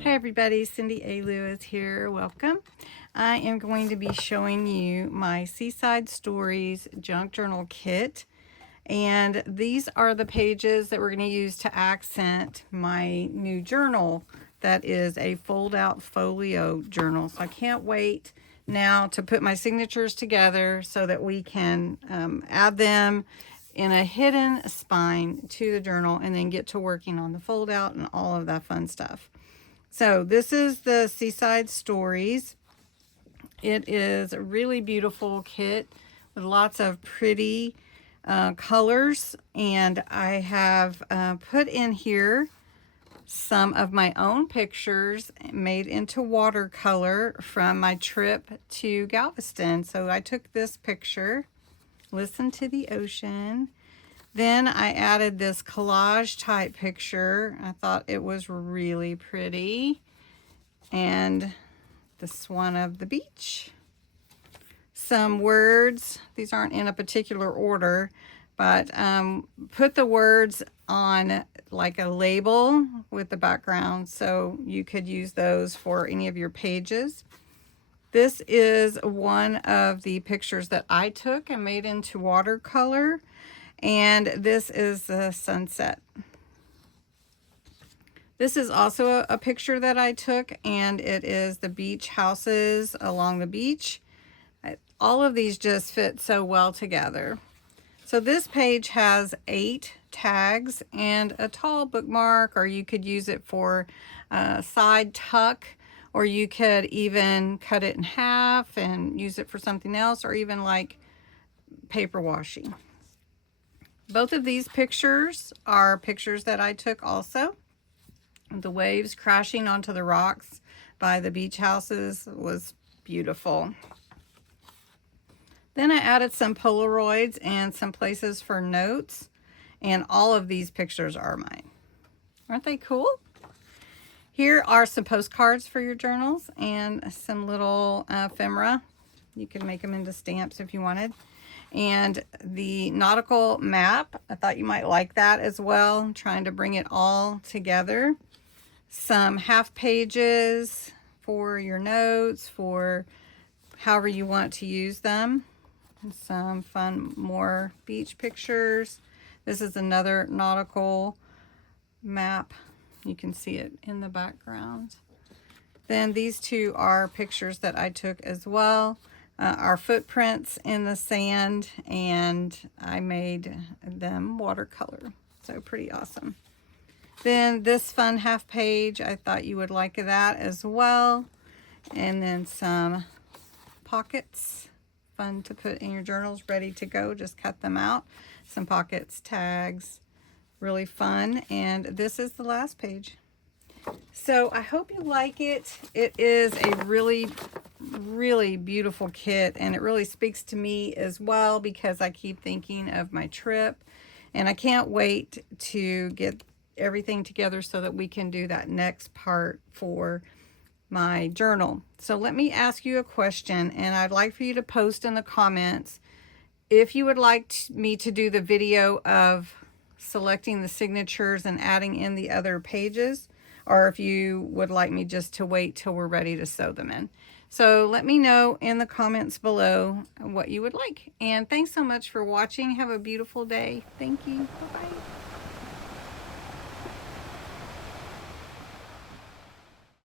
Hey everybody, Cindy A. Lewis here. Welcome. I am going to be showing you my Seaside Stories junk journal kit, and these are the pages that we're going to use to accent my new journal that is a fold-out folio journal. So I can't wait now to put my signatures together so that we can add them in a hidden spine to the journal and then get to working on the fold-out and all of that fun stuff. So this is the Seaside Stories. It is a really beautiful kit with lots of pretty colors, and I have put in here some of my own pictures made into watercolor from my trip to Galveston. So I took this picture, listen to the ocean. Then I added this collage type picture. I thought it was really pretty. And this one of the beach. Some words. These aren't in a particular order, but put the words on like a label with the background, so you could use those for any of your pages. This is one of the pictures that I took and made into watercolor. And this is the sunset. This is also a picture that I took, and it is the beach houses along the beach. All of these just fit so well together. So this page has 8 tags and a tall bookmark, or you could use it for a side tuck, or you could even cut it in half and use it for something else, or even like paper washing. Both of these pictures are pictures that I took also. The waves crashing onto the rocks by the beach houses was beautiful. Then I added some Polaroids and some places for notes, and all of these pictures are mine. Aren't they cool? Here are some postcards for your journals and some little ephemera. You can make them into stamps if you wanted. And the nautical map, I thought you might like that as well. I'm trying to bring it all together. Some half pages for your notes, for however you want to use them. And some fun, more beach pictures. This is another nautical map. You can see it in the background. Then these two are pictures that I took as well. Our footprints in the sand, and I made them watercolor. So pretty awesome. Then this fun half page, I thought you would like that as well. And then some pockets, fun to put in your journals, ready to go. Just cut them out. Some pockets, tags, really fun. And this is the last page. So I hope you like it. It is a really beautiful kit, and it really speaks to me as well because I keep thinking of my trip, and I can't wait to get everything together so that we can do that next part for my journal. So let me ask you a question, and I'd like for you to post in the comments if you would like me to do the video of selecting the signatures and adding in the other pages, or if you would like me just to wait till we're ready to sew them in. So let me know in the comments below what you would like. And thanks so much for watching. Have a beautiful day. Thank you. Bye-bye.